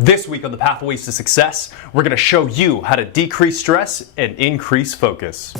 This week on the Pathways to Success, we're going to show you how to decrease stress and increase focus.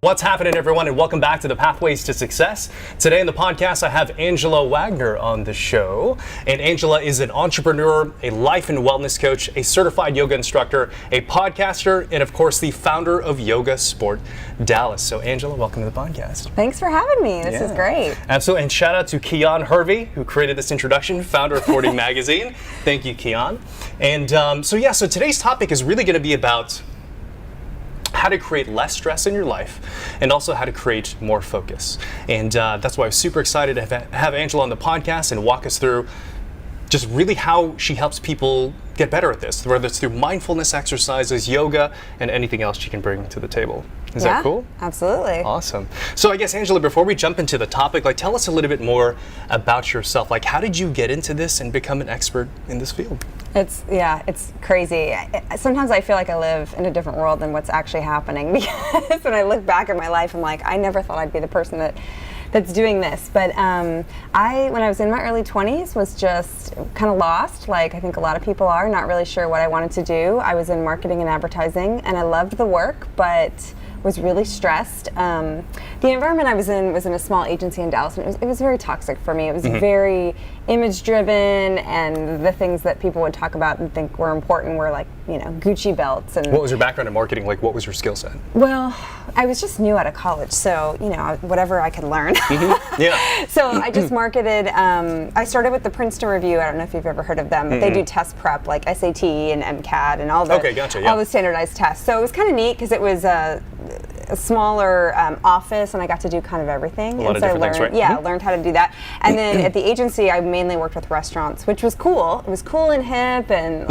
What's happening, everyone, and welcome back to the Pathways to Success. Today in the podcast, I have Angela Wagner on the show. And Angela is an entrepreneur, a life and wellness coach, a certified yoga instructor, a podcaster, and of course, the founder of YogaSport Dallas. So Angela, welcome to the podcast. Thanks for having me. This is great. Absolutely. And shout out to Keon Hervey, who created this introduction, founder of 40 Magazine. Thank you, Keon. And so today's topic is really going to be about how to create less stress in your life and also how to create more focus. And that's why I'm super excited to have Angela on the podcast and walk us through just really how she helps people get better at this, whether it's through mindfulness exercises, yoga, and anything else she can bring to the table. Is that cool? Absolutely. Awesome. So I guess, Angela, before we jump into the topic, tell us a little bit more about yourself. How did you get into this and become an expert in this field? It's crazy. Sometimes I feel like I live in a different world than what's actually happening, because when I look back at my life, I'm like, I never thought I'd be the person that's doing this. But when I was in my early 20s, was just kind of lost, like I think a lot of people are, not really sure what I wanted to do. I was in marketing and advertising, and I loved the work, but was really stressed. The environment I was in a small agency in Dallas, and it was very toxic for me. It was very image-driven, and the things that people would talk about and think were important were Gucci belts. And what was your background in marketing? What was your skill set? Well, I was just new out of college, so whatever I could learn. Yeah. So I just marketed. I started with the Princeton Review. I don't know if you've ever heard of them. They do test prep like SAT and MCAT and all the all the standardized tests. So it was kind of neat because it was a smaller office, and I got to do kind of everything. A lot of different things, right? Yeah, learned how to do that. And then at the agency, I mainly worked with restaurants, which was cool. It was cool and hip, and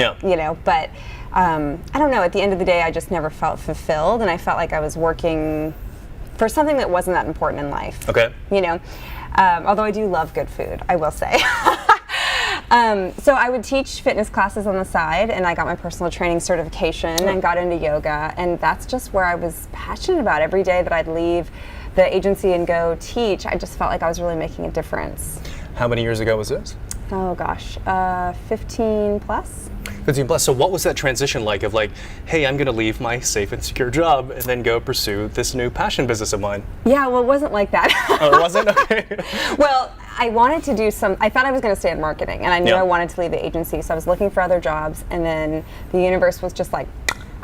but I don't know. At the end of the day, I just never felt fulfilled, and I felt like I was working for something that wasn't that important in life. Okay. Although I do love good food, I will say. So I would teach fitness classes on the side, and I got my personal training certification and got into yoga, and that's just where I was passionate about. Every day that I'd leave the agency and go teach, I just felt like I was really making a difference. How many years ago was this? Oh gosh, 15 plus. 15 plus. So what was that transition like of hey, I'm going to leave my safe and secure job and then go pursue this new passion business of mine? Yeah, well, it wasn't like that. Oh, it wasn't? Okay. Well, I wanted to do I thought I was going to stay in marketing, and I knew I wanted to leave the agency, so I was looking for other jobs, and then the universe was just like,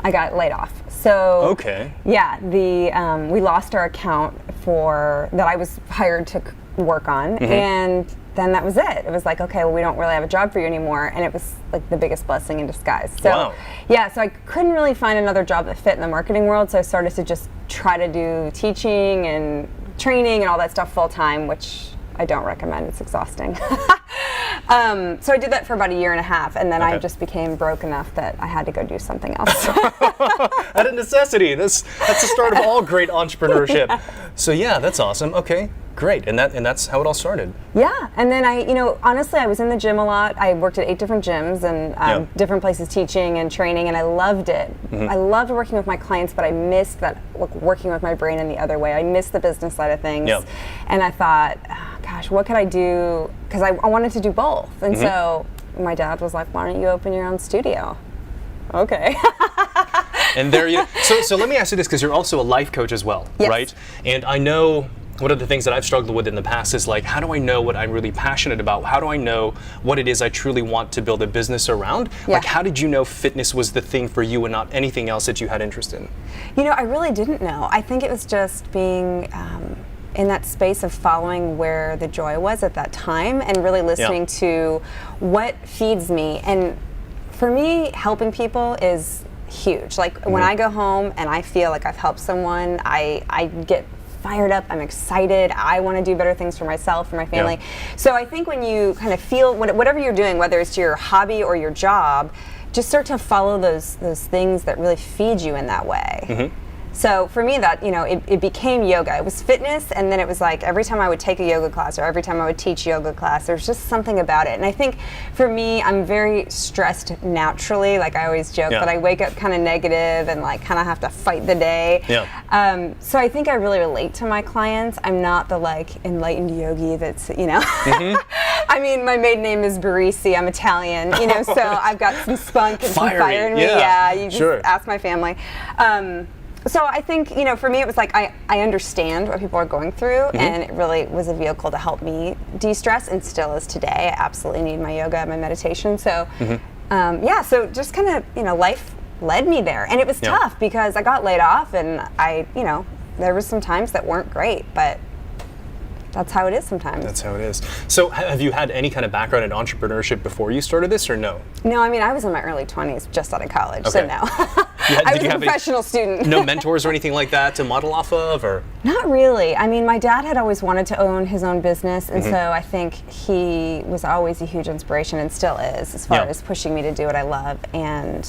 I got laid off. So we lost our account that I was hired to work on, and then that was it. It was like, okay, well, we don't really have a job for you anymore, and it was like the biggest blessing in disguise. So so I couldn't really find another job that fit in the marketing world, so I started to just try to do teaching and training and all that stuff full time, which I don't recommend. It's exhausting. So I did that for about a year and a half, and then I just became broke enough that I had to go do something else. Out of necessity. That's the start of all great entrepreneurship. So that's awesome. Okay, great. And that's how it all started. Yeah, and then honestly, I was in the gym a lot. I worked at 8 different gyms and different places teaching and training, and I loved it. I loved working with my clients, but I missed that working with my brain in the other way. I missed the business side of things. And I thought, gosh, what could I do? Because I wanted to do both. And so my dad was like, why don't you open your own studio? Okay. And there so let me ask you this, because you're also a life coach as well, right? And I know one of the things that I've struggled with in the past is how do I know what I'm really passionate about? How do I know what it is I truly want to build a business around? How did you know fitness was the thing for you and not anything else that you had interest in? I really didn't know. I think it was just being in that space of following where the joy was at that time, and really listening to what feeds me. And for me, helping people is huge. When I go home and I feel like I've helped someone, I get fired up, I'm excited, I want to do better things for myself, for my family. So I think when you kind of feel, whatever you're doing, whether it's your hobby or your job, just start to follow those things that really feed you in that way. So for me, that, it became yoga. It was fitness, and then it was like every time I would take a yoga class or every time I would teach yoga class, there's just something about it. And I think for me, I'm very stressed naturally. Like I always joke that I wake up kind of negative and like kind of have to fight the day. Yeah. So I think I really relate to my clients. I'm not the like enlightened yogi that's, I mean, my maiden name is Barisi. I'm Italian, so I've got some spunk and some fire in me. Yeah, you just ask my family. So I think, for me, it was like I understand what people are going through, and it really was a vehicle to help me de-stress, and still is today. I absolutely need my yoga and my meditation. So, so just kind of, life led me there. And it was tough because I got laid off, and there was some times that weren't great, but that's how it is sometimes. That's how it is. So have you had any kind of background in entrepreneurship before you started this, or no? No, I mean, I was in my early 20s, just out of college, so no. I was a professional student. No mentors or anything like that to model off of, or? Not really. I mean, my dad had always wanted to own his own business, and so I think he was always a huge inspiration, and still is, as far as pushing me to do what I love. And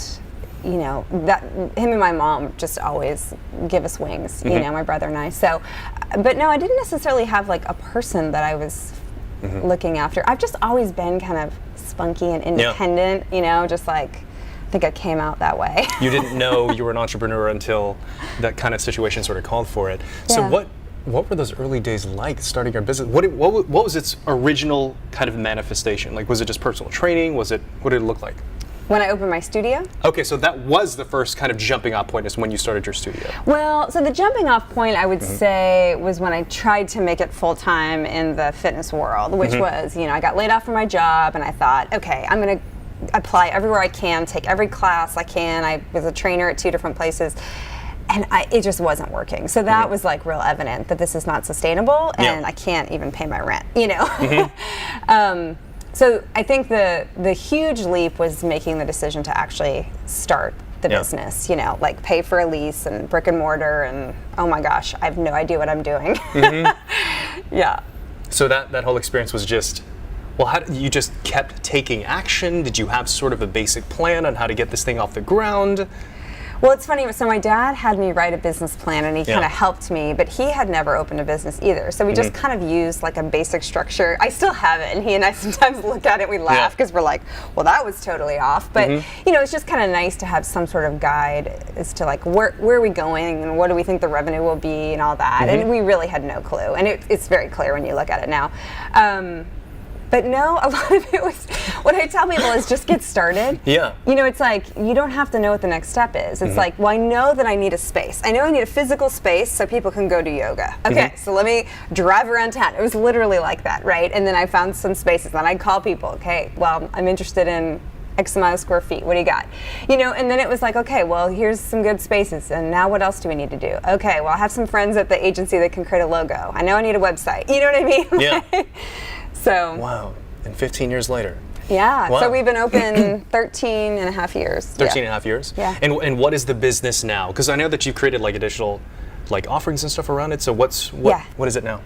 that him and my mom just always give us wings, my brother and I. So, but no, I didn't necessarily have like a person that I was looking after. I've just always been kind of spunky and independent, just like, I think I came out that way. You didn't know you were an entrepreneur until that kind of situation sort of called for it. So what were those early days like, starting your business? What was its original kind of manifestation? Like, was it just personal training? What did it look like? When I opened my studio? Okay, so that was the first kind of jumping off point, is when you started your studio. Well, so the jumping off point, I would say, was when I tried to make it full time in the fitness world, which was, I got laid off from my job, and I thought, okay, I'm going to apply everywhere I can, take every class I can. I was a trainer at 2 different places, and it just wasn't working. So that was like real evident that this is not sustainable, and I can't even pay my rent, So I think the huge leap was making the decision to actually start the business, like pay for a lease and brick and mortar, and oh my gosh, I have no idea what I'm doing. So that whole experience was just, how you just kept taking action? Did you have sort of a basic plan on how to get this thing off the ground? Well, it's funny. So my dad had me write a business plan, and he kind of helped me, but he had never opened a business either. So we just kind of used like a basic structure. I still have it, and he and I sometimes look at it, we laugh because we're like, well, that was totally off. But it's just kind of nice to have some sort of guide as to like where are we going and what do we think the revenue will be and all that. And we really had no clue, and it's very clear when you look at it now. But no, a lot of it was, what I tell people is just get started. It's like, you don't have to know what the next step is. It's like, well, I know that I need a space. I know I need a physical space so people can go do yoga. Okay, so let me drive around town. It was literally like that, right? And then I found some spaces, and I'd call people, okay, well, I'm interested in X amount of square feet. What do you got? And then it was like, okay, well, here's some good spaces, and now what else do we need to do? Okay, well, I have some friends at the agency that can create a logo. I know I need a website. You know what I mean? Yeah. So. Wow. And 15 years later. Yeah. Wow. So we've been open 13 and a half years. 13 and a half years? Yeah. And what is the business now? Because I know that you've created like additional like offerings and stuff around it. So what is it now?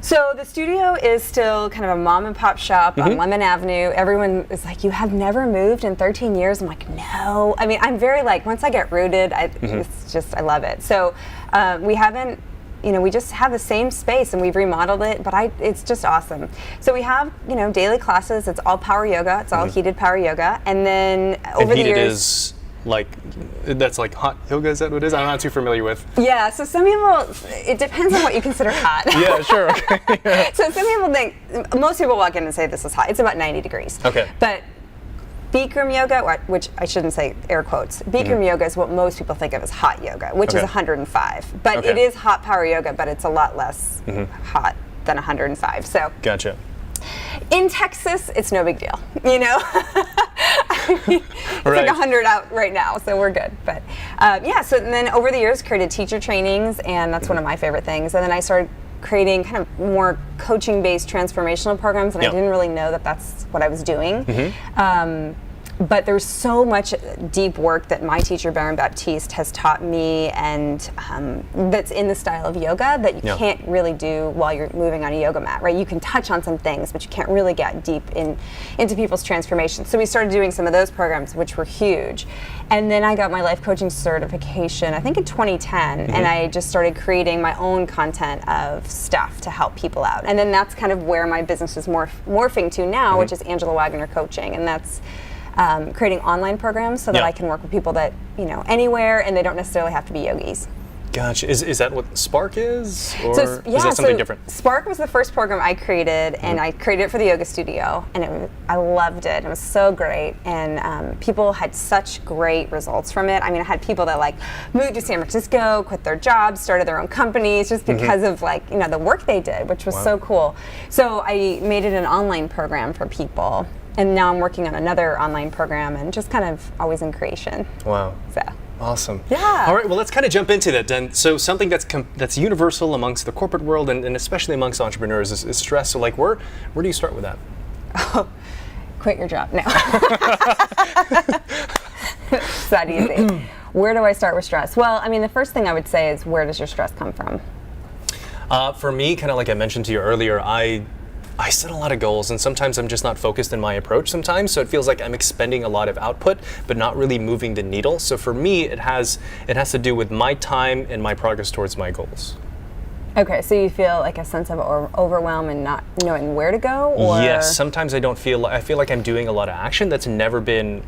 So the studio is still kind of a mom and pop shop on Lemon Avenue. Everyone is like, you have never moved in 13 years? I'm like, no. I mean, I'm very like, once I get rooted, it's just, I love it. So we haven't, we just have the same space, and we've remodeled it, but it's just awesome. So we have, daily classes. It's all power yoga. It's all heated power yoga. And then over the years... is like, that's like hot yoga, is that what it is? I'm not too familiar with. Yeah, so some people, it depends on what you consider hot. Yeah, sure. Okay. So some people think, most people walk in and say this is hot. It's about 90 degrees. Okay. But Bikram yoga, which I shouldn't say air quotes, Bikram yoga is what most people think of as hot yoga, which is 105. But it is hot power yoga, but it's a lot less hot than 105. So gotcha. In Texas, it's no big deal, I mean, it's like 100 out right now, so we're good. But so then over the years, created teacher trainings, and that's one of my favorite things. And then I started creating kind of more coaching-based transformational programs, and I didn't really know that that's what I was doing. But there's so much deep work that my teacher, Baron Baptiste, has taught me, and that's in the style of yoga that you can't really do while you're moving on a yoga mat, right? You can touch on some things, but you can't really get deep into people's transformation. So we started doing some of those programs, which were huge. And then I got my life coaching certification, I think in 2010, and I just started creating my own content of stuff to help people out. And then that's kind of where my business is morphing to now, which is Angela Wagner Coaching, and that's creating online programs so that I can work with people that, anywhere, and they don't necessarily have to be yogis. Gotcha. Is that what Spark is? Or is that something different? Spark was the first program I created, and I created it for the yoga studio, and I loved it. It was so great, and people had such great results from it. I mean, I had people that moved to San Francisco, quit their jobs, started their own companies just because of the work they did, which was so cool. So I made it an online program for people. And now I'm working on another online program, and just kind of always in creation. Wow. So. Awesome. Yeah. All right, well, let's kind of jump into that then. So something that's universal amongst the corporate world and especially amongst entrepreneurs is stress. So where do you start with that? Oh, quit your job. No. It's that easy. Where do I start with stress? Well, I mean, the first thing I would say is, where does your stress come from? For me, kind of like I mentioned to you earlier, I set a lot of goals, and sometimes I'm just not focused in my approach sometimes, so it feels like I'm expending a lot of output, but not really moving the needle. So for me, it has to do with my time and my progress towards my goals. Okay, so you feel like a sense of overwhelm and not knowing where to go? Or? Yes, sometimes I feel like I'm doing a lot of action that's never been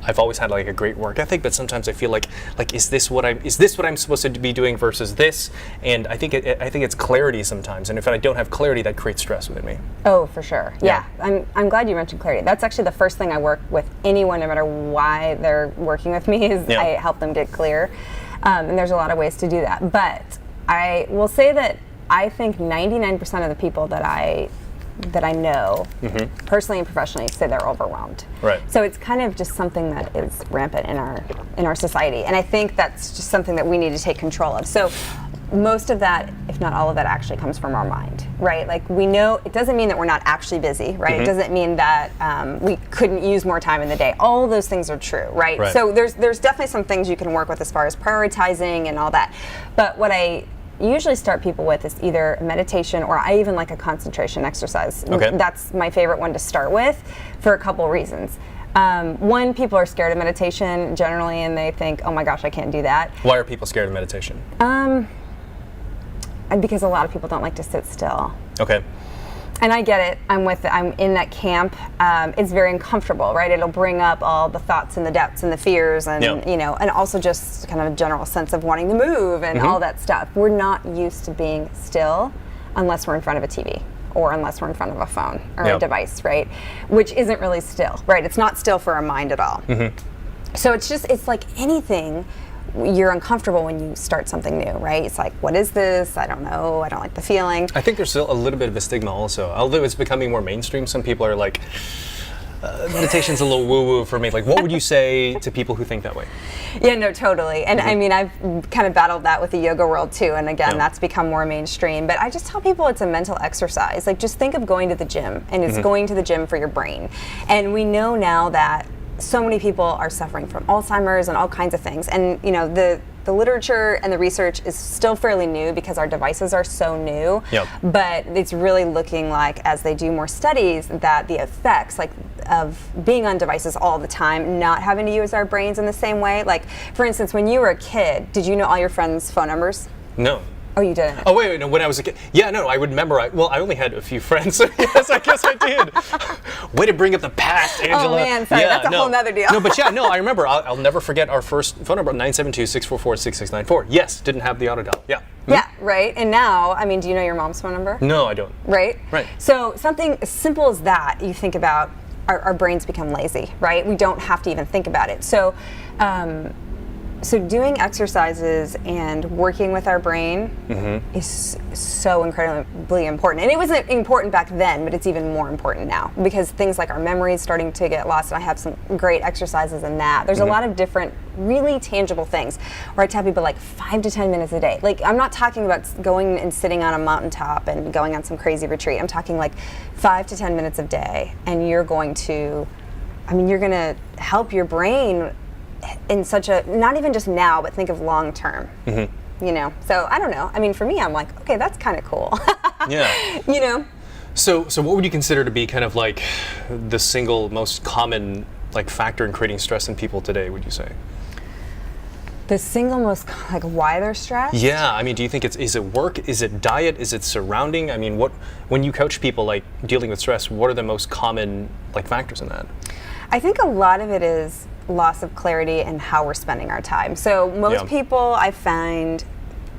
I've always had a great work ethic, but sometimes I feel like is this what I'm supposed to be doing versus this? And I think it's clarity sometimes. And if I don't have clarity, that creates stress within me. Oh, for sure. Yeah. I'm glad you mentioned clarity. That's actually the first thing I work with anyone, no matter why they're working with me, is I help them get clear. And there's a lot of ways to do that. But I will say that I think 99% of the people that I know, personally and professionally, say they're overwhelmed. Right. So it's kind of just something that is rampant in our society, and I think that's just something that we need to take control of. So most of that, if not all of that, actually comes from our mind, right? We know it doesn't mean that we're not actually busy, right? It doesn't mean that we couldn't use more time in the day. All of those things are true, right? So there's definitely some things you can work with as far as prioritizing and all that. But what I usually start people with is either meditation, or I even like a concentration exercise. Okay. That's my favorite one to start with for a couple reasons. One, people are scared of meditation generally, and they think, oh my gosh, I can't do that. Why are people scared of meditation? Because a lot of people don't like to sit still. Okay. And I get it. I'm in that camp. It's very uncomfortable, right? It'll bring up all the thoughts and the doubts and the fears, and and also just kind of a general sense of wanting to move and all that stuff. We're not used to being still unless we're in front of a TV or unless we're in front of a phone or a device, right? Which isn't really still, right? It's not still for our mind at all. So it's like anything. You're uncomfortable when you start something new, right? It's like, what is this? I don't know. I don't like the feeling. I think there's still a little bit of a stigma also. Although it's becoming more mainstream, some people are like, meditation's a little woo-woo for me. What would you say to people who think that way? Yeah, no, totally. And I mean, I've kind of battled that with the yoga world too. And again, that's become more mainstream. But I just tell people it's a mental exercise. Just think of going to the gym, and it's going to the gym for your brain. And we know now that so many people are suffering from Alzheimer's and all kinds of things. And the literature and the research is still fairly new because our devices are so new. But it's really looking like, as they do more studies, that the effects of being on devices all the time, not having to use our brains in the same way. For instance, when you were a kid, did you know all your friends' phone numbers? No. Oh, you didn't? Oh, wait, no, when I was a kid. Yeah, no, I would memorize. Well, I only had a few friends, so yes, I guess I did. Way to bring up the past, Angela. Oh, man, sorry, that's a whole nother deal. No, but I remember. I'll never forget our first phone number, 972-644-6694. Yes, didn't have the auto dial. Yeah. Yeah, right. And now, I mean, do you know your mom's phone number? No, I don't. Right? Right. So something as simple as that, you think about, our brains become lazy, right? We don't have to even think about it. So, so doing exercises and working with our brain is so incredibly important. And it was important back then, but it's even more important now because things like our memory is starting to get lost. And I have some great exercises in that. There's a lot of different really tangible things where I tell people 5 to 10 minutes a day. I'm not talking about going and sitting on a mountaintop and going on some crazy retreat. I'm talking 5 to 10 minutes a day, and you're going to I mean, you're going to help your brain in such a, not even just now, but think of long term. You know, so I don't know. I mean, for me, I'm like, okay, that's kind of cool. Yeah. You know. So what would you consider to be kind of like the single most common like factor in creating stress in people today, would you say? The single most, like, why they're stressed? Yeah, I mean, do you think is it work? Is it diet? Is it surrounding? I mean, when you coach people like dealing with stress, what are the most common like factors in that? I think a lot of it is loss of clarity in how we're spending our time. So most people I find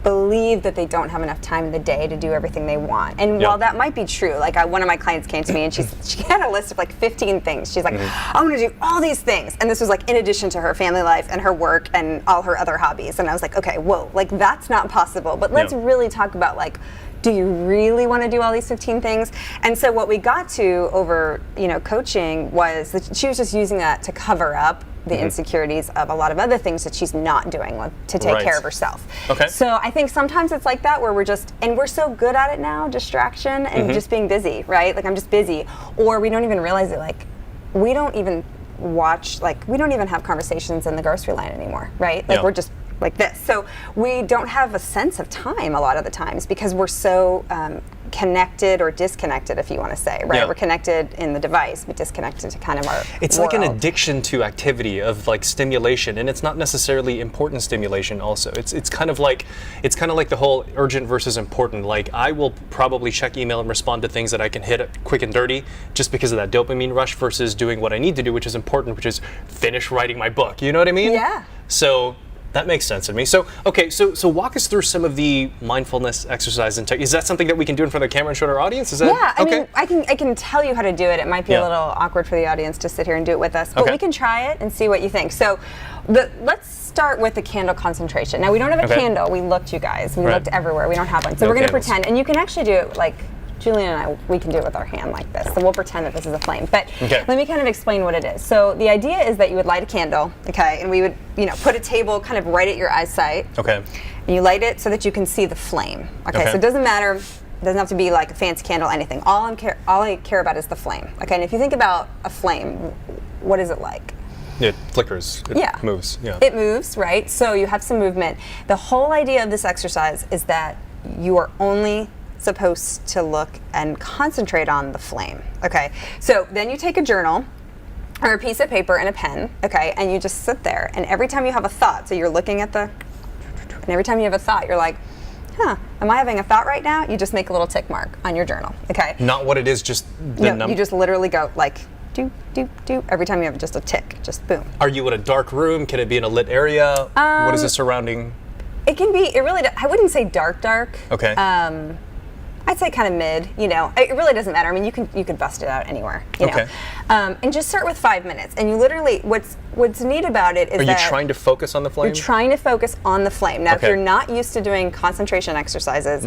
believe that they don't have enough time in the day to do everything they want. And while that might be true, like one of my clients came to me and she had a list of like 15 things. She's like, I want to do all these things. And this was like in addition to her family life and her work and all her other hobbies. And I was like, okay, whoa, like that's not possible. But let's really talk about like, do you really want to do all these 15 things? And so what we got to over, you know, coaching was that she was just using that to cover up the insecurities of a lot of other things that she's not doing, like, to take care of herself. Okay. So I think sometimes it's like that where we're just, and we're so good at it now, distraction and just being busy, right? Like I'm just busy. Or we don't even realize it, like we don't even watch, like we don't even have conversations in the grocery line anymore, right? Like we're just like this. So we don't have a sense of time a lot of the times because we're so connected or disconnected, if you want to say, right? We're connected in the device, but disconnected to kind of our It's world. Like an addiction to activity of like stimulation, and it's not necessarily important stimulation also. It's kind of like the whole urgent versus important. Like I will probably check email and respond to things that I can hit quick and dirty just because of that dopamine rush versus doing what I need to do, which is important, which is finish writing my book. You know what I mean? Yeah. So that makes sense to me. So, okay, so walk us through some of the mindfulness exercise and tech. Is that something that we can do in front of the camera and show our audience? Is that I mean, I can tell you how to do it. It might be a little awkward for the audience to sit here and do it with us, but we can try it and see what you think. So, let's start with the candle concentration. Now, we don't have a candle. We looked, you guys. We looked everywhere. We don't have one. So we're going to pretend, and you can actually do it like Julian and I, we can do it with our hand like this. So we'll pretend that this is a flame. But let me kind of explain what it is. So the idea is that you would light a candle, okay, and we would, you know, put a table kind of right at your eyesight. Okay. And you light it so that you can see the flame. Okay. So it doesn't matter. It doesn't have to be like a fancy candle, anything. All I care about is the flame. Okay. And if you think about a flame, what is it like? It flickers. It moves. Yeah. It moves, right? So you have some movement. The whole idea of this exercise is that you are only supposed to look and concentrate on the flame. Okay, so then you take a journal or a piece of paper and a pen, okay, and you just sit there, and every time you have a thought, so you're looking at and every time you have a thought, you're like, am I having a thought right now? You just make a little tick mark on your journal, okay? Not what it is, just the number? You just literally go like, do, do, do, every time you have just a tick, just boom. Are you in a dark room? Can it be in a lit area? What is the surrounding? It can be, I wouldn't say dark. Okay. I'd say kind of mid, you know. It really doesn't matter. I mean, you could bust it out anywhere, you know. And just start with 5 minutes. And you literally, what's neat about it is that... Are you trying to focus on the flame? You're trying to focus on the flame. Now, if you're not used to doing concentration exercises,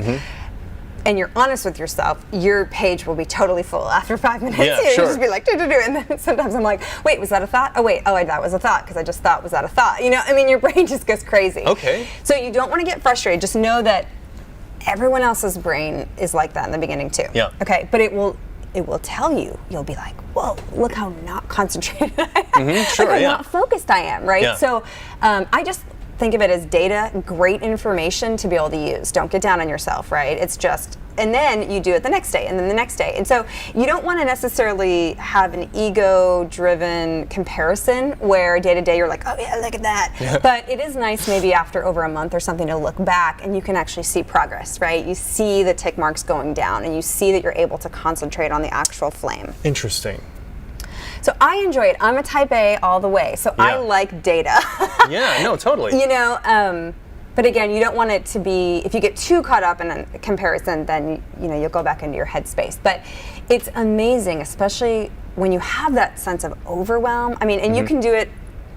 and you're honest with yourself, your page will be totally full after 5 minutes. Yeah, You'll just be like, do. And then sometimes I'm like, wait, was that a thought? Oh, wait, that was a thought, because I just thought, was that a thought? You know, I mean, your brain just goes crazy. Okay. So you don't want to get frustrated. Just know that everyone else's brain is like that in the beginning too. Yeah. Okay, but it will tell you. You'll be like, whoa, look how not concentrated I am. Look how not focused I am, right? Yeah. So I just think of it as data, great information to be able to use. Don't get down on yourself, right? It's just, and then you do it the next day and then the next day. And so you don't want to necessarily have an ego-driven comparison where day to day you're like, oh yeah, look at that. Yeah. But it is nice maybe after over a month or something to look back and you can actually see progress, right? You see the tick marks going down and you see that you're able to concentrate on the actual flame. Interesting. So I enjoy it. I'm a type A all the way. So I like data. Yeah, no, totally. You know, but again, you don't want it to be, if you get too caught up in a comparison, then you'll go back into your headspace. But it's amazing, especially when you have that sense of overwhelm. I mean, and you can do it,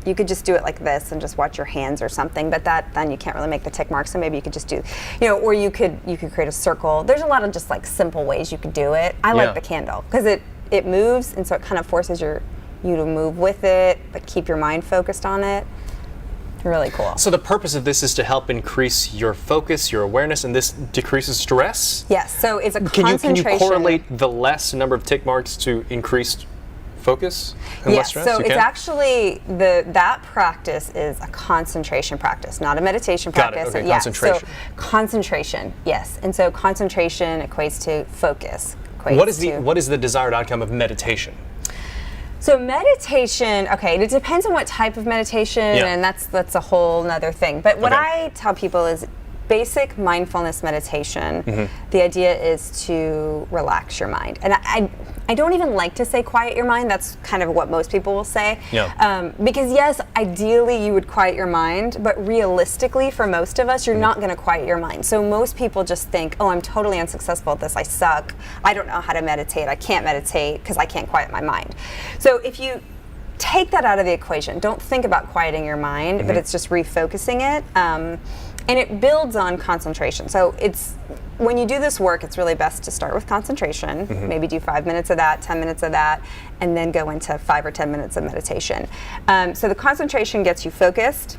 you could just do it like this and just watch your hands or something, but then you can't really make the tick marks, so maybe you could just do, or you could create a circle. There's a lot of just like simple ways you could do it. I like the candle, because it moves, and so it kind of forces you to move with it, but keep your mind focused on it. Really cool. So the purpose of this is to help increase your focus, your awareness, and this decreases stress? Yes, so it's a concentration. Can you correlate the less number of tick marks to increased focus and less stress? So it's actually that practice is a concentration practice, not a meditation practice. Got it. Okay, concentration. So concentration, yes. And so concentration equates to focus. What is the desired outcome of meditation? So meditation, okay, it depends on what type of meditation, and that's a whole nother thing. But what I tell people is basic mindfulness meditation. The idea is to relax your mind. And I don't even like to say quiet your mind. That's kind of what most people will say. Because yes, ideally you would quiet your mind, but realistically for most of us, you're not going to quiet your mind. So most people just think, oh, I'm totally unsuccessful at this. I suck. I don't know how to meditate. I can't meditate because I can't quiet my mind. So if you take that out of the equation, don't think about quieting your mind, but it's just refocusing it. And it builds on concentration. So when you do this work, it's really best to start with concentration, maybe do 5 minutes of that, 10 minutes of that, and then go into 5 or 10 minutes of meditation. So the concentration gets you focused,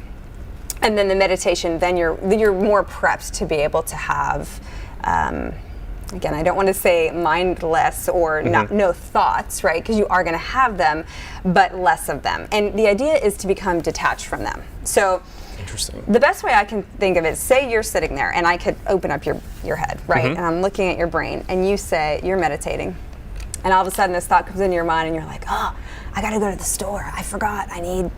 and then the meditation, then you're more prepped to be able to have, again, I don't want to say mindless or no thoughts, right? Because you are going to have them, but less of them. And the idea is to become detached from them. So interesting. The best way I can think of it is, say you're sitting there and I could open up your head, right? And I'm looking at your brain and you say, you're meditating. And all of a sudden this thought comes into your mind and you're like, oh, I got to go to the store. I forgot I need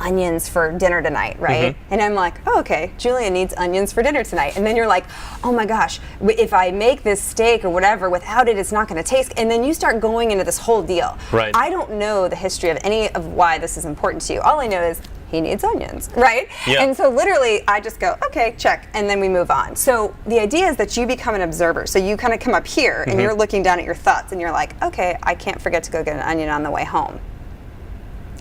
onions for dinner tonight, right? And I'm like, oh, okay, Julia needs onions for dinner tonight. And then you're like, oh my gosh, if I make this steak or whatever, without it, it's not going to taste. And then you start going into this whole deal. Right. I don't know the history of any of why this is important to you. All I know is he needs onions, right? And so literally I just go, okay, check, and then we move on. So the idea is that you become an observer. So you kind of come up here and you're looking down at your thoughts and you're like, okay, I can't forget to go get an onion on the way home.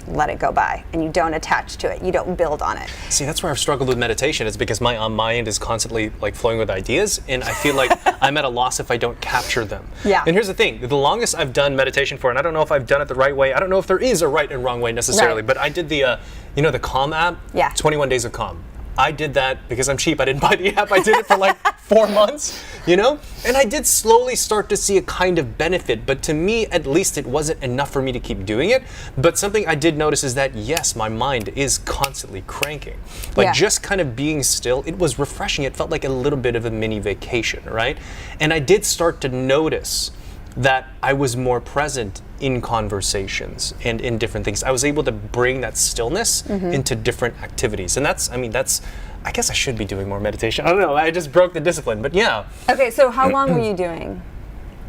Let it go by, and you don't attach to it. You don't build on it. See, that's where I've struggled with meditation. It's because my mind is constantly like flowing with ideas, and I feel like I'm at a loss if I don't capture them. And here's the thing: the longest I've done meditation for, and I don't know if I've done it the right way. I don't know if there is a right and wrong way necessarily, but I did the, the Calm app. 21 Days of Calm. I did that because I'm cheap. I didn't buy the app. I did it for like 4 months, And I did slowly start to see a kind of benefit, but to me, at least, it wasn't enough for me to keep doing it. But something I did notice is that, yes, my mind is constantly cranking. Like just kind of being still, it was refreshing. It felt like a little bit of a mini vacation, right? And I did start to notice that I was more present in conversations and in different things. I was able to bring that stillness into different activities. And I guess I should be doing more meditation. I don't know, I just broke the discipline, but yeah. Okay, so how long were you doing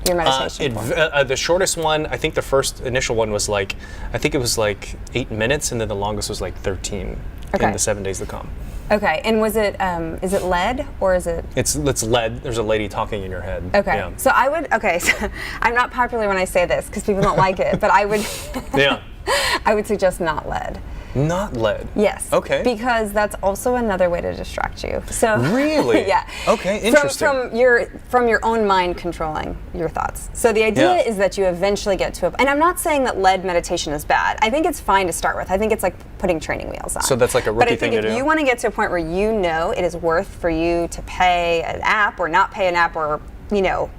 your meditation for? The shortest one, I think the first initial one was I think it was 8 minutes, and then the longest was 13 in the 7 days of Calm. Okay, and was it, is it lead or is it? It's lead. There's a lady talking in your head. Okay, yeah. so I'm not popular when I say this because people don't like it, but I would, I would suggest not lead. Not lead? Yes. Okay. Because that's also another way to distract you. So really? Yeah. Okay, interesting. From your own mind controlling your thoughts. So the idea is that you eventually get to and I'm not saying that lead meditation is bad. I think it's fine to start with. I think it's like putting training wheels on. So that's like a rookie thing to do. But I think if you want to get to a point where it is worth for you to pay an app or not pay an app or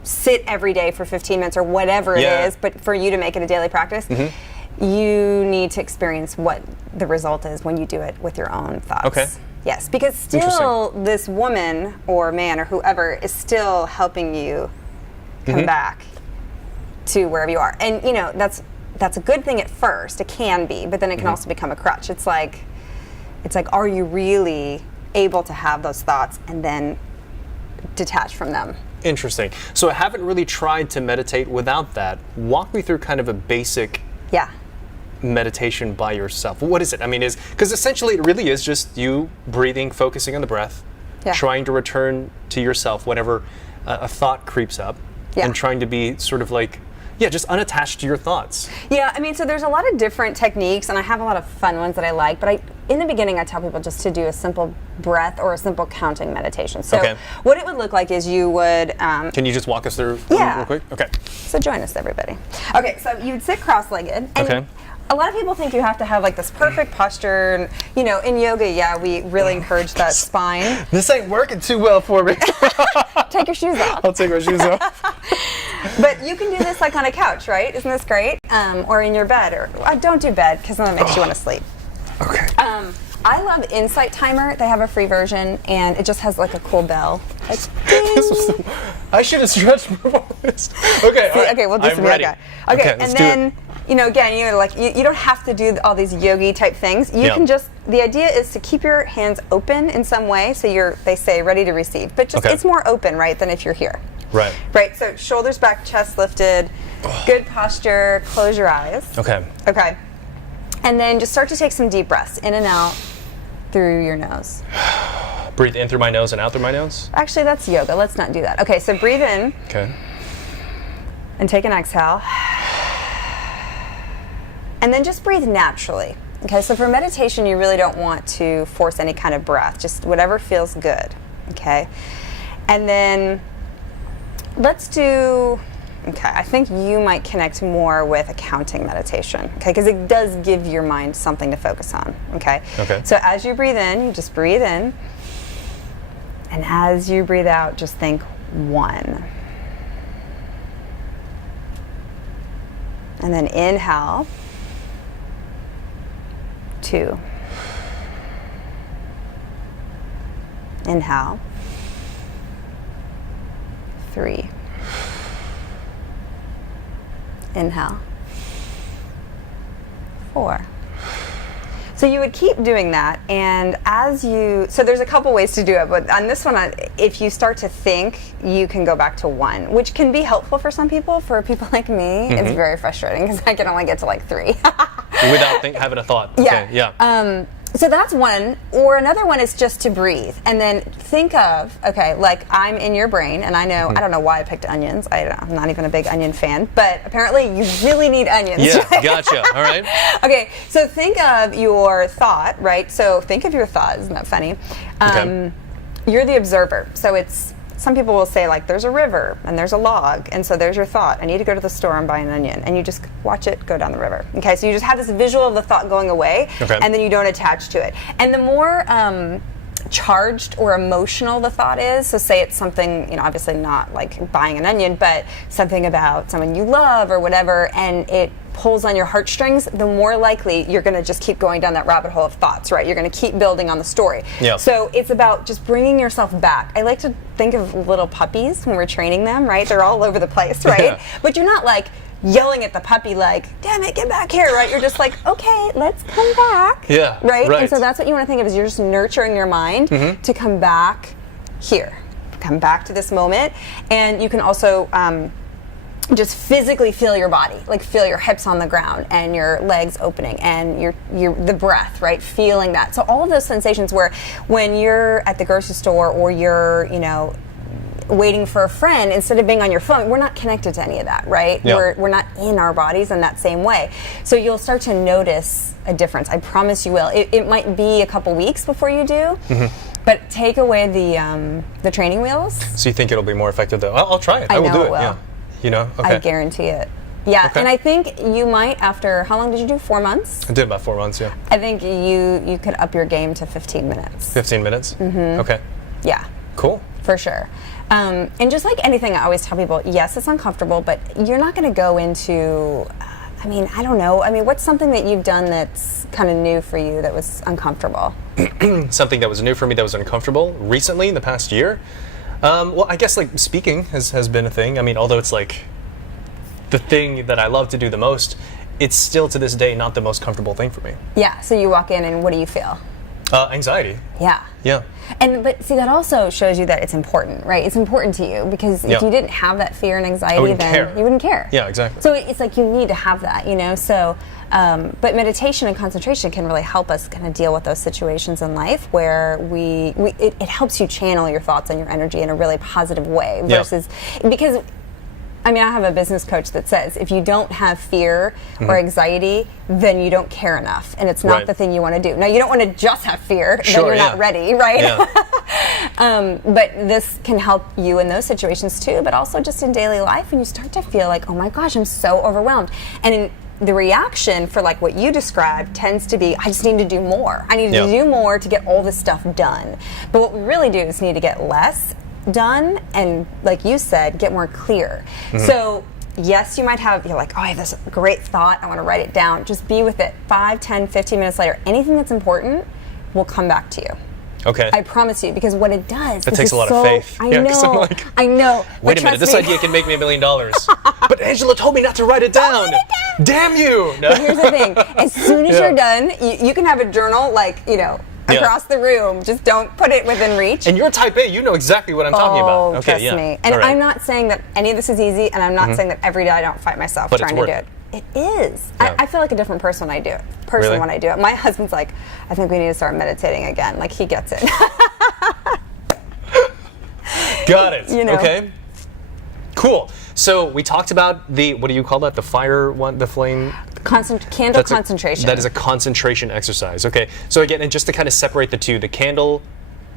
sit every day for 15 minutes or whatever it is, but for you to make it a daily practice, you need to experience what the result is when you do it with your own thoughts. Okay. Yes, because still this woman or man or whoever is still helping you come back to wherever you are. And that's a good thing at first. It can be, but then it can also become a crutch. It's like are you really able to have those thoughts and then detach from them? Interesting. So I haven't really tried to meditate without that. Walk me through kind of a basic meditation by yourself. What is it? I mean, because essentially it really is just you breathing, focusing on the breath, trying to return to yourself whenever a thought creeps up, and trying to be sort of just unattached to your thoughts. Yeah, I mean, so there's a lot of different techniques, and I have a lot of fun ones that I like, but in the beginning I tell people just to do a simple breath or a simple counting meditation. So what it would look like is you would... Can you just walk us through real quick? Okay. So join us, everybody. Okay, so you'd sit cross-legged, and a lot of people think you have to have like this perfect posture, and you know, in yoga, yeah, we really encourage that spine. This ain't working too well for me. Take your shoes off. I'll take my shoes off. But you can do this like on a couch, right? Isn't this great? Or in your bed, or don't do bed because then it makes you want to sleep. Okay. I love Insight Timer. They have a free version, and it just has like a cool bell. Like, I should have stretched more. Okay, all right. Okay, we'll do some yoga. Okay, and then you know, again, you don't have to do all these yogi type things. You can just, the idea is to keep your hands open in some way, so they say ready to receive, but just it's more open, right, than if you're here. Right. Right. So shoulders back, chest lifted, good posture. Close your eyes. Okay. Okay. And then just start to take some deep breaths in and out through your nose. Breathe in through my nose and out through my nose? Actually, that's yoga. Let's not do that. Okay, so breathe in. Okay. And take an exhale. And then just breathe naturally. Okay, so for meditation, you really don't want to force any kind of breath, just whatever feels good. Okay. And then let's do, okay, I think you might connect more with a counting meditation, okay, because it does give your mind something to focus on, okay? Okay. So as you breathe in, you just breathe in, and as you breathe out, just think 1. And then inhale, 2. Inhale, 3. Inhale, 4. So you would keep doing that, and so there's a couple ways to do it, but on this one, if you start to think, you can go back to 1, which can be helpful for some people. For people like me, it's very frustrating because I can only get to like 3. Without having a thought. Okay, yeah. So that's one, or another one is just to breathe, and then think of, okay, like I'm in your brain, and I don't know why I picked onions. I'm not even a big onion fan, but apparently you really need onions. Yeah, right? Gotcha. All right. Okay, so think of your thought, right? So think of your thought. Isn't that funny? Okay. You're the observer. So some people will say, like, there's a river and there's a log, and so there's your thought. I need to go to the store and buy an onion, and you just watch it go down the river. Okay, so you just have this visual of the thought going away, and then you don't attach to it. And the more charged or emotional the thought is, so say it's something, obviously not like buying an onion, but something about someone you love or whatever, and it pulls on your heartstrings, the more likely you're going to just keep going down that rabbit hole of thoughts, right? You're going to keep building on the story. Yeah. So it's about just bringing yourself back. I like to think of little puppies when we're training them, right? They're all over the place, right? Yeah. But you're not like yelling at the puppy like, damn it, get back here, right? You're just like, okay, let's come back. Yeah. Right? And so that's what you want to think of, is you're just nurturing your mind to come back here. Come back to this moment. And you can also just physically feel your body, like feel your hips on the ground and your legs opening and the breath, right? Feeling that. So all of those sensations where when you're at the grocery store or you're, waiting for a friend, instead of being on your phone, we're not connected to any of that, right? Yeah. We're not in our bodies in that same way. So you'll start to notice a difference. I promise you will. It might be a couple weeks before you do, but take away the training wheels. So you think it'll be more effective though? I'll try it. I will do it. Will. Yeah. Okay. I guarantee it. Yeah, and I think you might, after, how long did you do, 4 months? I did about 4 months, yeah. I think you could up your game to 15 minutes. 15 minutes? Mm-hmm. Okay. Yeah. Cool. For sure. And just like anything, I always tell people, yes, it's uncomfortable, but you're not going to go into, I don't know. What's something that you've done that's kind of new for you that was uncomfortable? Something that was new for me that was uncomfortable recently in the past year? Well, I guess like speaking has been a thing. Although it's like the thing that I love to do the most, it's still to this day not the most comfortable thing for me. Yeah, so you walk in and what do you feel? Anxiety. Yeah. Yeah. But see, that also shows you that it's important, right? It's important to you, because if you didn't have that fear and anxiety, then you wouldn't care. Yeah, exactly. So it's like you need to have that, So, but meditation and concentration can really help us kind of deal with those situations in life where it helps you channel your thoughts and your energy in a really positive way versus, because I have a business coach that says if you don't have fear or anxiety, then you don't care enough, and it's not the thing you want to do. Now, you don't want to just have fear, then you're not ready, right? Yeah. But this can help you in those situations too, but also just in daily life, when you start to feel like, oh my gosh, I'm so overwhelmed. And the reaction for like what you described tends to be, I just need to do more. I need to do more to get all this stuff done. But what we really do is need to get less done and, like you said, get more clear. So yes, you might have, you're like, oh, I have this great thought, I want to write it down. Just be with it. 5, 10, 15 minutes later, anything that's important will come back to you. Okay. I promise you, because what it does. That takes a lot of faith. I know. I know. Wait a minute, this idea can make me $1 million. But Angela told me not to write it down. Damn you! No. But here's the thing: as soon as you're done, you can have a journal, like across the room. Just don't put it within reach. And you're Type A, you know exactly what I'm talking about. Okay, trust me. And I'm not saying that any of this is easy, and I'm not saying that every day I don't fight myself trying to do it. It is. Yeah. I feel like a different person when I do it. When I do it. My husband's like, I think we need to start meditating again. Like, he gets it. Got it. Okay. Cool. So we talked about what do you call that? The fire one, the flame? Candle concentration. That is a concentration exercise. Okay. So again, and just to kind of separate the two, the candle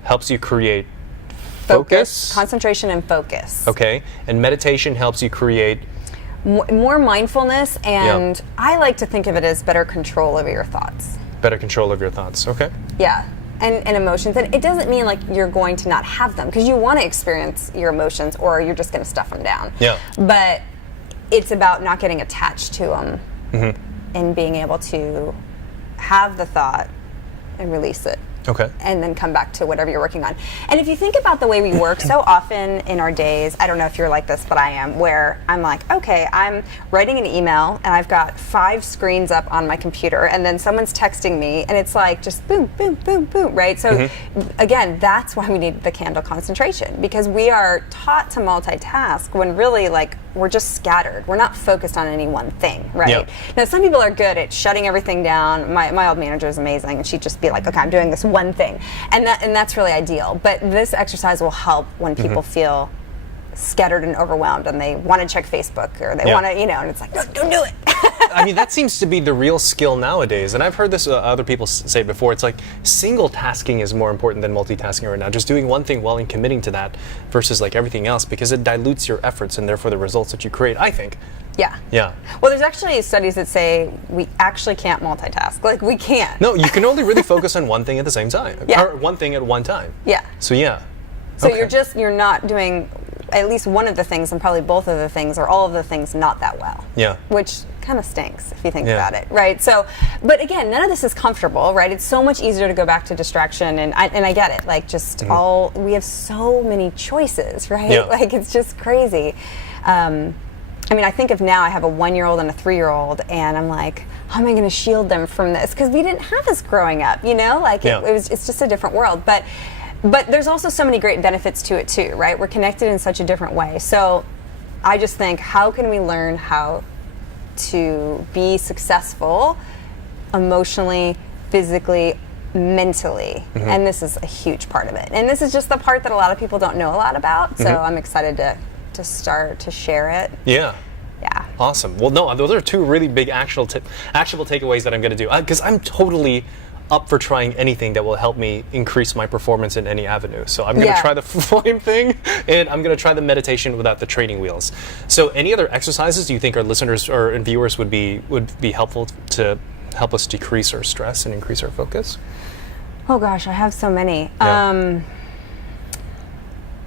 helps you create focus. Concentration and focus. Okay. And meditation helps you create more mindfulness, and I like to think of it as better control over your thoughts. Better control of your thoughts. Okay. Yeah. And emotions. And it doesn't mean like you're going to not have them, because you want to experience your emotions, or you're just going to stuff them down. Yeah. But it's about not getting attached to them and being able to have the thought and release it. Okay. And then come back to whatever you're working on. And if you think about the way we work so often in our days, I don't know if you're like this, but I am, where I'm like, okay, I'm writing an email and I've got 5 screens up on my computer, and then someone's texting me, and it's like just boom, boom, boom, boom, right? So again, that's why we need the candle concentration, because we are taught to multitask when really like we're just scattered. We're not focused on any one thing, right? Yep. Now, some people are good at shutting everything down. My old manager is amazing, and she'd just be like, okay, I'm doing this one thing. And that's really ideal. But this exercise will help when people feel scattered and overwhelmed, and they want to check Facebook, or they want to, and it's like, no, don't do it. I mean, that seems to be the real skill nowadays. And I've heard this other people say before. It's like single tasking is more important than multitasking right now. Just doing one thing well and committing to that versus like everything else, because it dilutes your efforts and therefore the results that you create, I think. Yeah. Yeah. Well, there's actually studies that say we actually can't multitask. Like, we can't. No, you can only really focus on one thing at the same time. Yeah. Or one thing at one time. Yeah. So, yeah. So you're not doing at least one of the things, and probably both of the things, or all of the things, not that well. Yeah. Which kind of stinks if you think about it, right? So, but again, none of this is comfortable, right? It's so much easier to go back to distraction, and I get it. Like, just we have so many choices, right? Yeah. Like, it's just crazy. I mean, I think of now, I have a 1-year-old and a 3-year-old, and I'm like, how am I going to shield them from this? Because we didn't have this growing up, Like, it's just a different world. But there's also so many great benefits to it too, right? We're connected in such a different way. So I just think, how can we learn how to be successful emotionally, physically, mentally? And this is a huge part of it. And this is just the part that a lot of people don't know a lot about. So I'm excited to start to share it. Yeah. Yeah. Awesome. Well, no, those are 2 really big actionable takeaways that I'm going to do, because I'm totally up for trying anything that will help me increase my performance in any avenue. So I'm going to try the flame thing, and I'm going to try the meditation without the training wheels. So any other exercises do you think our listeners or viewers would be helpful to help us decrease our stress and increase our focus? Oh gosh, I have so many. Yeah.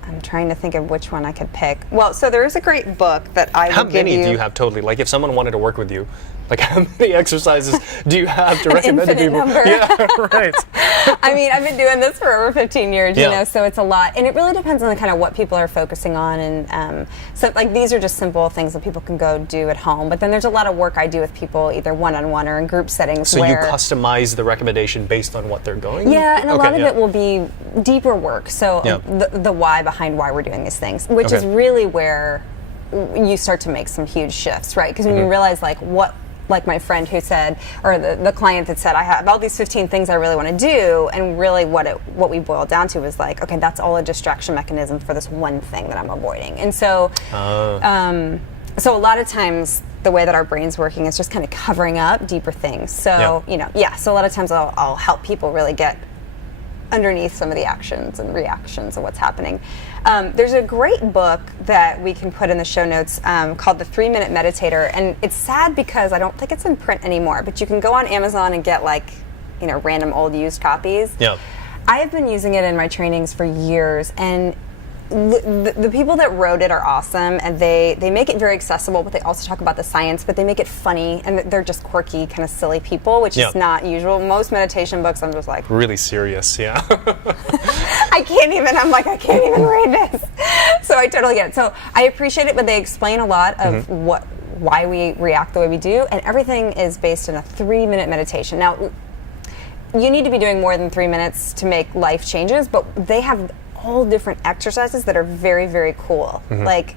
I'm trying to think of which one I could pick. Well, so there is a great book that I How would give you. many do you have totally? Like, if someone wanted to work with you, like, how many exercises do you have to recommend to people? Number. Yeah, right. I mean, I've been doing this for over 15 years, so it's a lot. And it really depends on kind of what people are focusing on. And so, like, these are just simple things that people can go do at home. But then there's a lot of work I do with people, either one-on-one or in group settings. So you customize the recommendation based on what they're going? Yeah, and a lot of it will be deeper work. So the why behind why we're doing these things, which is really where you start to make some huge shifts, right? Because when you realize, like my friend who said, or the client that said, I have all these 15 things I really want to do, and really what we boiled down to was like, okay, that's all a distraction mechanism for this one thing that I'm avoiding. And so so a lot of times the way that our brain's working is just kind of covering up deeper things. So so a lot of times I'll help people really get underneath some of the actions and reactions of what's happening. There's a great book that we can put in the show notes called The 3-Minute Meditator, and it's sad because I don't think it's in print anymore, but you can go on Amazon and get like, random old used copies. Yeah. I have been using it in my trainings for years, and the people that wrote it are awesome, and they make it very accessible, but they also talk about the science, but they make it funny, and they're just quirky, kind of silly people, which is not usual. Most meditation books, I'm just like... Really serious, yeah. I can't even read this. So I totally get it. So I appreciate it, but they explain a lot of why we react the way we do, and everything is based in a 3-minute meditation. Now, you need to be doing more than 3 minutes to make life changes, but they have all different exercises that are very, very cool. Like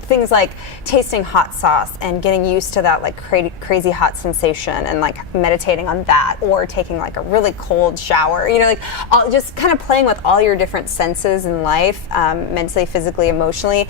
things like tasting hot sauce and getting used to that like crazy hot sensation and like meditating on that, or taking like a really cold shower, just kind of playing with all your different senses in life, mentally, physically, emotionally,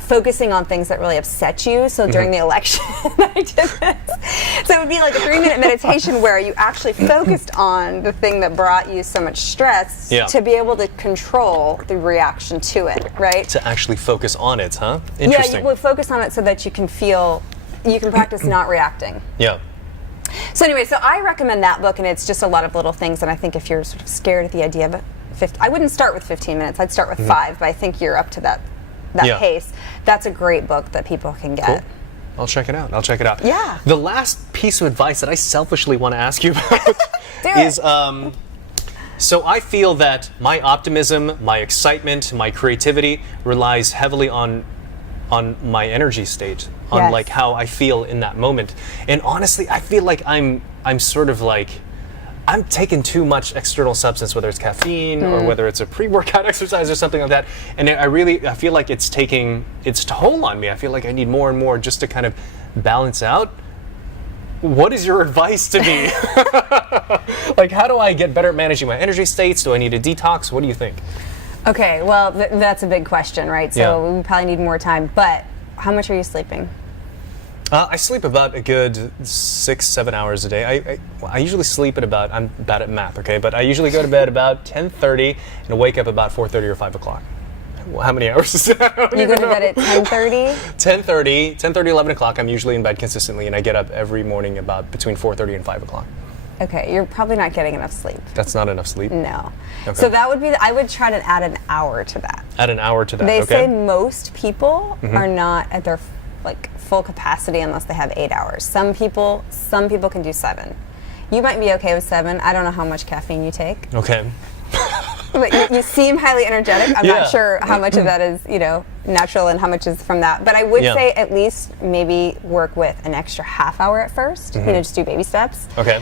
focusing on things that really upset you. So during the election, I did this. So it would be like a 3-minute meditation where you actually focused on the thing that brought you so much stress to be able to control the reaction to it, right? To actually focus on it, huh? Interesting. Yeah, you would focus on it so that you can practice not reacting. Yeah. So anyway, so I recommend that book, and it's just a lot of little things, and I think if you're sort of scared at the idea of it, I wouldn't start with 15 minutes, I'd start with 5, but I think you're up to that pace. That's a great book that people can get. Cool. I'll check it out. Yeah. The last piece of advice that I selfishly want to ask you about is... So I feel that my optimism, my excitement, my creativity relies heavily on my energy state, on like how I feel in that moment. And honestly, I feel like I'm sort of like, I'm taking too much external substance, whether it's caffeine or whether it's a pre-workout exercise or something like that. And I feel like it's taking its toll on me. I feel like I need more and more just to kind of balance out. What is your advice to me? Like, how do I get better at managing my energy states? Do I need a detox? What do you think? Okay, well, that's a big question, right? So we probably need more time. But how much are you sleeping? I sleep about a good 6-7 hours a day. I usually sleep at about, I'm bad at math, okay? But I usually go to bed about 10:30 and wake up about 4:30 or 5 o'clock. How many hours is that? You go to bed at 10:30? 10:30, 11 o'clock. I'm usually in bed consistently, and I get up every morning about between 4:30 and 5 o'clock. Okay, you're probably not getting enough sleep. That's not enough sleep? No. Okay. So that would be, I would try to add an hour to that. Add an hour to that, They okay. say most people are not at their full capacity unless they have 8 hours. Some people can do 7. You might be okay with 7. I don't know how much caffeine you take. Okay. But you seem highly energetic. I'm not sure how much of that is, natural and how much is from that. But I would say at least maybe work with an extra half hour at first. Just do baby steps. Okay.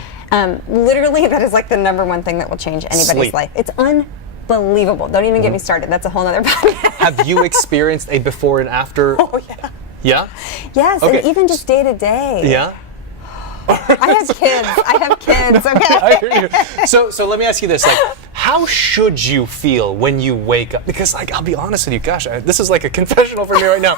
Literally, that is like the number one thing that will change anybody's life. It's unbelievable. Don't even get me started. That's a whole other podcast. Have you experienced a before and after? Oh, yeah. Yeah? Yes, Okay. and even just day to day. Yeah? I have kids, okay? I hear you. So let me ask you this, like, how should you feel when you wake up? Because, like, I'll be honest with you, gosh, this is like a confessional for me right now.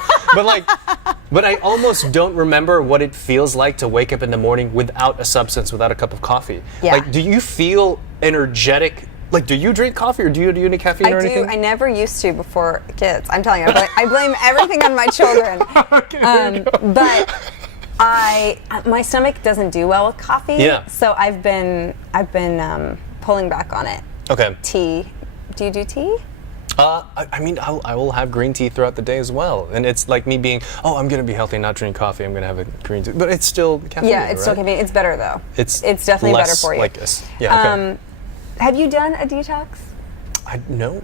But I almost don't remember what it feels like to wake up in the morning without a substance, without a cup of coffee. Yeah. Like, do you feel energetic? Like, do you drink coffee or do you do any caffeine or anything? I never used to before kids. I'm telling you, I blame everything on my children. Okay, but my stomach doesn't do well with coffee. Yeah. So I've been pulling back on it. Okay. Tea. Do you do tea? I mean, I will have green tea throughout the day as well. And it's like me being, I'm going to be healthy and not drink coffee. I'm going to have a green tea. But it's still caffeine, Yeah, it's still caffeine. It's better, though. It's definitely better for you. Like this. Yeah, okay. Have you done a detox? No.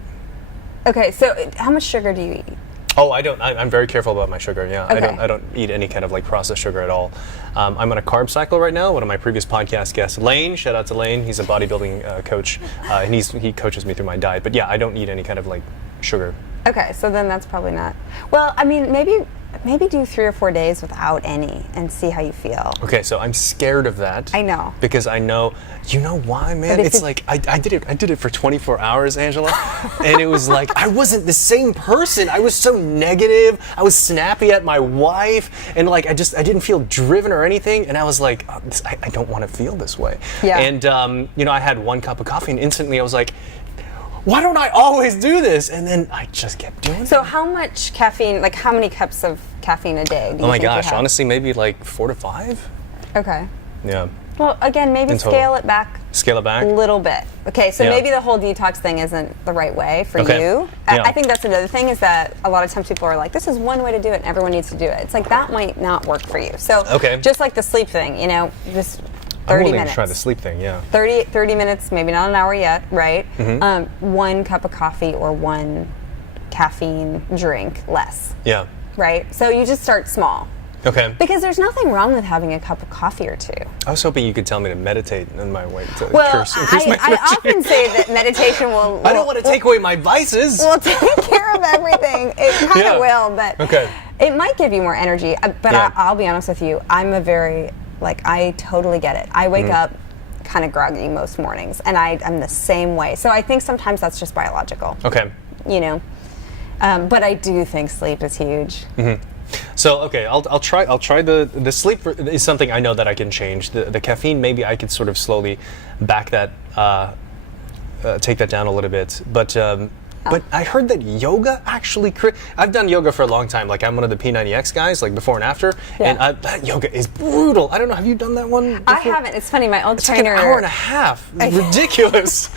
Okay, so how much sugar do you eat? Oh, I don't. I'm very careful about my sugar. Yeah, Okay. I don't eat any kind of like processed sugar at all. I'm on a carb cycle right now. One of my previous podcast guests, Lane. Shout out to Lane. He's a bodybuilding coach, and he coaches me through my diet. But yeah, I don't eat any kind of like sugar. Okay, so then that's probably not. Well, I mean, maybe do 3 or 4 days without any and see how you feel. Okay, so I'm scared of that. I know. Because I know, you know why, man? It's like, I did it for 24 hours, Angela, and it was like, I wasn't the same person. I was so negative. I was snappy at my wife, and like, I didn't feel driven or anything, and I was like, I don't want to feel this way. Yeah. And, I had 1 cup of coffee, and instantly I was like, why don't I always do this? And then I just kept doing it. So how much caffeine, like how many cups of caffeine a day do you Oh my think you gosh, have? honestly, maybe like 4 to 5. Okay. Yeah. Well, again, maybe scale it back. Scale it back? A little bit. Okay, so maybe the whole detox thing isn't the right way for you. Yeah. I think that's another thing, is that a lot of times people are like, this is one way to do it and everyone needs to do it. It's like, that might not work for you. So just like the sleep thing, you know, just 30 minutes. To try the sleep thing, yeah. 30 minutes, maybe not an hour yet, right? Mm-hmm. 1 cup of coffee or 1 caffeine drink less. Yeah. Right? So you just start small. Okay. Because there's nothing wrong with having a cup of coffee or 2. I was hoping you could tell me to meditate in my way to Well, increase my I often say that meditation will I don't want to take away my vices. Will take care of everything. It kind of will, but it might give you more energy. But I'll be honest with you, I'm a very, like, I totally get it. I wake up kind of groggy most mornings, and I'm the same way. So I think sometimes that's just biological. Okay. You know, but I do think sleep is huge. Mm-hmm. So I'll try the sleep is something I know that I can change. The caffeine, maybe I could sort of slowly back that take that down a little bit, but I heard that yoga actually I've done yoga for a long time. Like, I'm one of the P90X guys, like before and after, and that yoga is brutal. I don't know, have you done that one before? I haven't. It's funny, my old trainer. Like an hour and a half. It's ridiculous.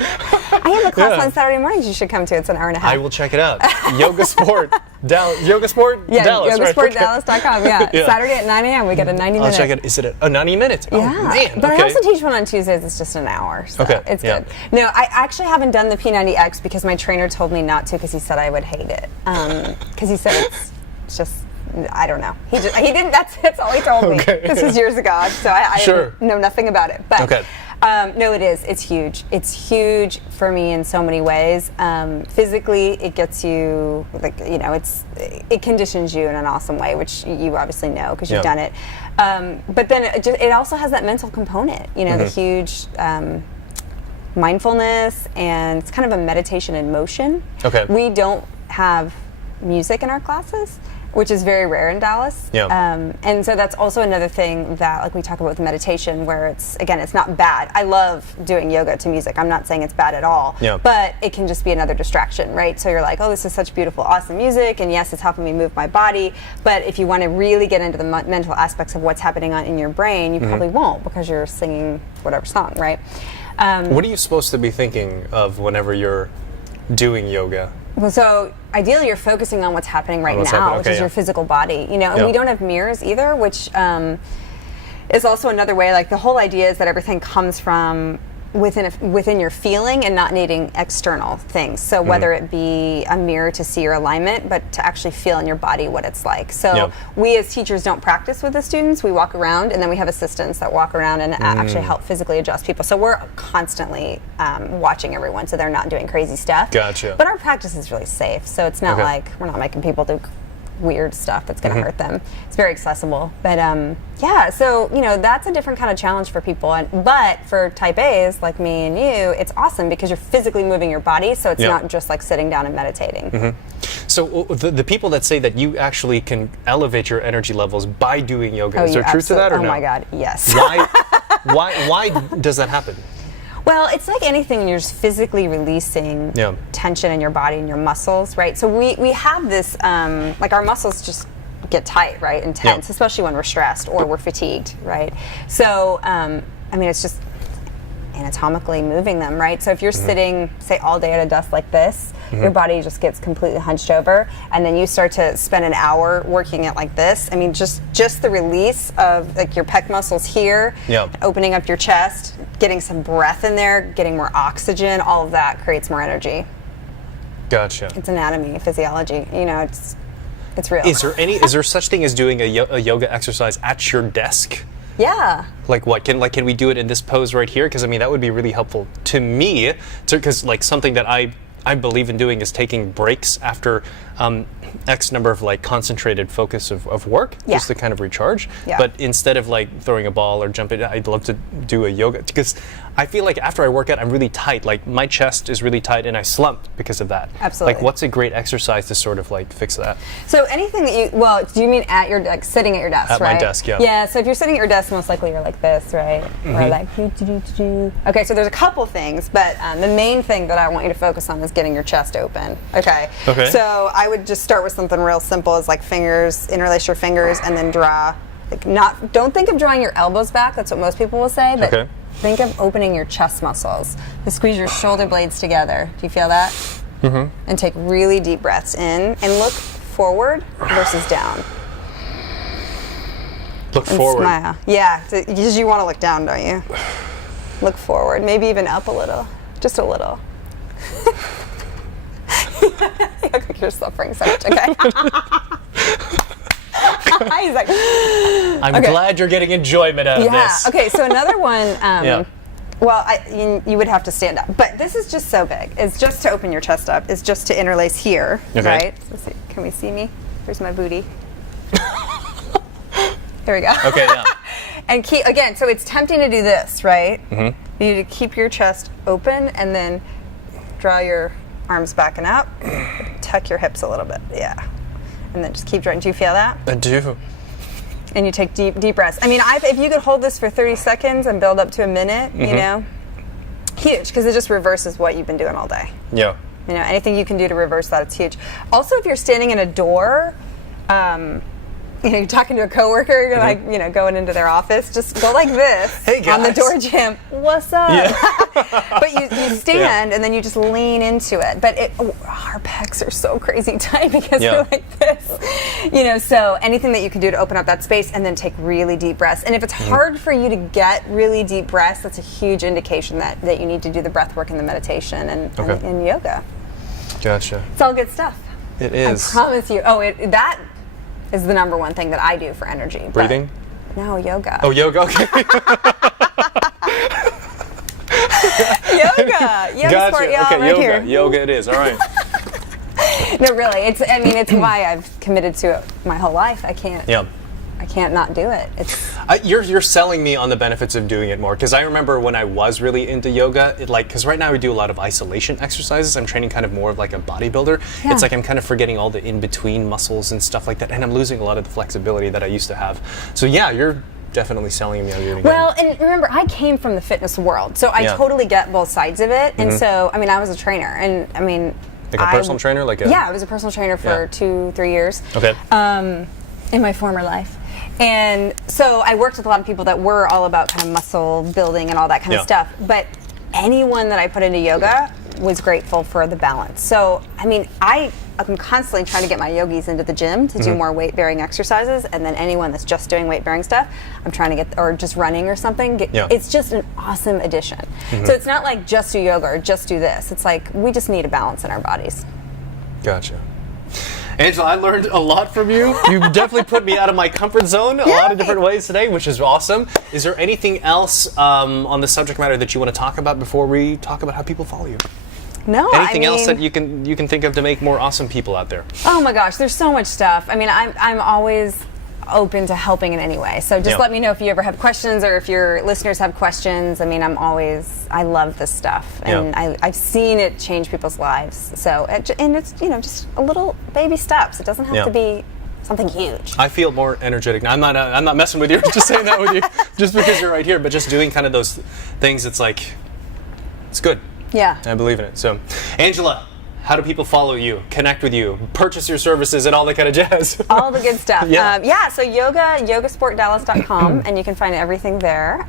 I have a class on Saturday mornings you should come to. It's an hour and a half. I will check it out. YogaSport. YogaSport Dallas, right? YogaSportDallas.com, yeah. Saturday at 9 a.m. we get a 90 minute. I'll check it. Is it a 90 minutes? Yeah. Oh, man. But I also teach one on Tuesdays. It's just an hour. So it's good. No, I actually haven't done the P90X because my trainer told me not to, because he said I would hate it. Because he said it's just, I don't know. He didn't, that's all he told me. This was years ago, so I know nothing about it. But no, it is. It's huge. It's huge for me in so many ways. Physically, it gets you, like, you know, it conditions you in an awesome way, which you obviously know because you've done it. But then it also has that mental component, you know, the huge mindfulness, and it's kind of a meditation in motion. We don't have music in our classes, which is very rare in Dallas. And so that's also another thing that, like, we talk about with meditation, where it's not bad. I love doing yoga to music. I'm not saying it's bad at all, but it can just be another distraction, right? So you're like, oh, this is such beautiful, awesome music, and yes, it's helping me move my body, but if you want to really get into the mental aspects of what's happening in your brain, you probably won't, because you're singing whatever song, right? What are you supposed to be thinking of whenever you're doing yoga? Well, so ideally you're focusing on what's happening right now, which is your physical body. You know, and we don't have mirrors either, which is also another way. Like, the whole idea is that everything comes from within your feeling and not needing external things. So whether it be a mirror to see your alignment, but to actually feel in your body what it's like. So we as teachers don't practice with the students. We walk around, and then we have assistants that walk around and actually help physically adjust people. So we're constantly watching everyone, so they're not doing crazy stuff. Gotcha. But our practice is really safe. So it's not like we're not making people do weird stuff that's going to hurt them. It's very accessible. But so, you know, that's a different kind of challenge for people. But for type A's like me and you, it's awesome because you're physically moving your body, so it's not just like sitting down and meditating. So the people that say that you actually can elevate your energy levels by doing yoga, is there truth to that or no? Oh my God, yes. Why does that happen? Well, it's like anything, you're just physically releasing tension in your body and your muscles, right? So we have this, like, our muscles just get tight, right, and tense, especially when we're stressed or we're fatigued, right? So, I mean, it's just anatomically moving them, right? So if you're sitting, say, all day at a desk like this, your body just gets completely hunched over, and then you start to spend an hour working it like this. I mean, just the release of, like, your pec muscles here, opening up your chest, getting some breath in there, getting more oxygen, all of that creates more energy. Gotcha. It's anatomy, physiology, you know, it's real. Is there such thing as doing a yoga exercise at your desk? Yeah. Like what? Can we do it in this pose right here? Because I mean, that would be really helpful to me. Because like something that I believe in doing is taking breaks after X number of like concentrated focus of work, just to kind of recharge. But instead of like throwing a ball or jumping, I'd love to do a yoga, because I feel like after I work out, I'm really tight. Like my chest is really tight and I slump because of that. Absolutely. Like what's a great exercise to sort of like fix that? So anything that do you mean at your, like sitting at your desk, right? At my desk, yeah. Yeah, so if you're sitting at your desk, most likely you're like this, right? Or like, okay, so there's a couple things, but the main thing that I want you to focus on is getting your chest open, okay? So I would just start with something real simple as like fingers, interlace your fingers, and then draw, like don't think of drawing your elbows back, that's what most people will say, but think of opening your chest muscles. Just squeeze your shoulder blades together. Do you feel that? And take really deep breaths in and look forward versus down. Look forward. Smile. Yeah, because you want to look down, don't you? Look forward, maybe even up a little, just a little. You're suffering so much, okay? He's like, I'm glad you're getting enjoyment out of this. Okay, so another one, well, you would have to stand up, but this is just so big. It's just to open your chest up. It's just to interlace here, right? So let's see. Can we see me? Here's my booty. There we go. Okay, yeah. And keep, again, so it's tempting to do this, right? You need to keep your chest open and then draw your arms back and up. Tuck your hips a little bit, and then just keep drawing. Do you feel that? I do. And you take deep breaths. I mean, if you could hold this for 30 seconds and build up to a minute, you know, huge, because it just reverses what you've been doing all day. Yeah. You know, anything you can do to reverse that, it's huge. Also, if you're standing in a door, you know, you're talking to a coworker, you're like, you know, going into their office, just go like this on the door jam. What's up? But you stand and then you just lean into it. But our pecs are so crazy tight because we're like this. You know, so anything that you can do to open up that space and then take really deep breaths. And if it's hard for you to get really deep breaths, that's a huge indication that you need to do the breath work and the meditation and yoga. Gotcha. It's all good stuff. It is. I promise you. That is the number one thing that I do for energy. Breathing? No, yoga. Oh, yoga, okay. YogaSport, y'all, okay, right yoga. here. Yoga it is, all right. No, really, it's why I've committed to it my whole life. I can't not do it. You're selling me on the benefits of doing it more, because I remember when I was really into yoga, because right now we do a lot of isolation exercises. I'm training kind of more of like a bodybuilder. It's like I'm kind of forgetting all the in-between muscles and stuff like that, and I'm losing a lot of the flexibility that I used to have. So yeah, you're definitely selling me on doing it again. Well, and remember, I came from the fitness world, so I totally get both sides of it. And so, I mean, I was a trainer, and I mean, like a personal trainer, I was a personal trainer for 2-3 years. Okay. In my former life. And so I worked with a lot of people that were all about kind of muscle building and all that kind of stuff. But anyone that I put into yoga was grateful for the balance. So, I mean, I'm constantly trying to get my yogis into the gym to do more weight-bearing exercises. And then anyone that's just doing weight-bearing stuff, I'm trying to get, or just running or something. It's just an awesome addition. So it's not like just do yoga or just do this. It's like we just need a balance in our bodies. Gotcha. Angela, I learned a lot from you. You definitely put me out of my comfort zone a lot of different ways today, which is awesome. Is there anything else on the subject matter that you want to talk about before we talk about how people follow you? No, Anything else that you can think of to make more awesome people out there? Oh my gosh, there's so much stuff. I mean, I'm always open to helping in any way. So just let me know if you ever have questions or if your listeners have questions. I mean, I love this stuff, and I've seen it change people's lives. So, and it's, you know, just a little baby steps. It doesn't have to be something huge. I feel more energetic now. I'm not messing with you. I'm just saying that with you, just because you're right here. But just doing kind of those things, it's like, it's good. Yeah. I believe in it. So, Angela, how do people follow you, connect with you, purchase your services, and all that kind of jazz? All the good stuff. So YogaSportDallas.com, and you can find everything there.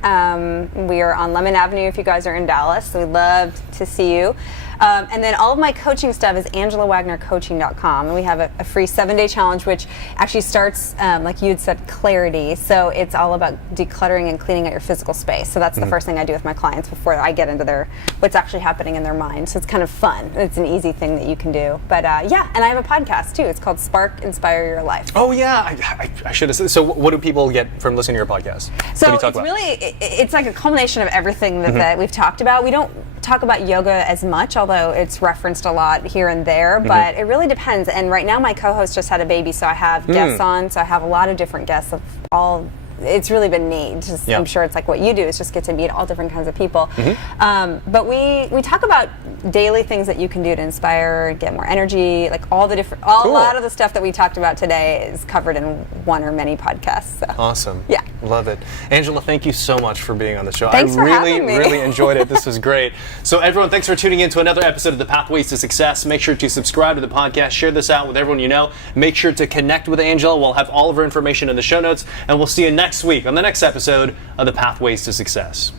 We are on Lemon Avenue if you guys are in Dallas, so we'd love to see you. And then all of my coaching stuff is AngelaWagnerCoaching.com, and we have a free 7-day challenge, which actually starts, like you had said, clarity. So it's all about decluttering and cleaning out your physical space. So that's the first thing I do with my clients before I get into what's actually happening in their mind. So it's kind of fun. It's an easy thing that you can do. But and I have a podcast too. It's called Spark Inspire Your Life. Oh yeah, I should have said. So what do people get from listening to your podcast? So it's really, it's like a culmination of everything that we've talked about. We don't talk about yoga as much, although it's referenced a lot here and there, but it really depends. And right now my co-host just had a baby, so I have guests on, so I have a lot of different guests of all. It's really been neat. Just, I'm sure it's like what you do is just get to meet all different kinds of people. But we talk about daily things that you can do to inspire, get more energy, like all the different, a lot of the stuff that we talked about today is covered in one or many podcasts. So. Awesome. Yeah. Love it. Angela, thank you so much for being on the show. Thanks for having me. Really enjoyed it. This was great. So everyone, thanks for tuning in to another episode of The Pathways to Success. Make sure to subscribe to the podcast, share this out with everyone you know. Make sure to connect with Angela. We'll have all of her information in the show notes, and we'll see you next week on the next episode of The Pathways to Success.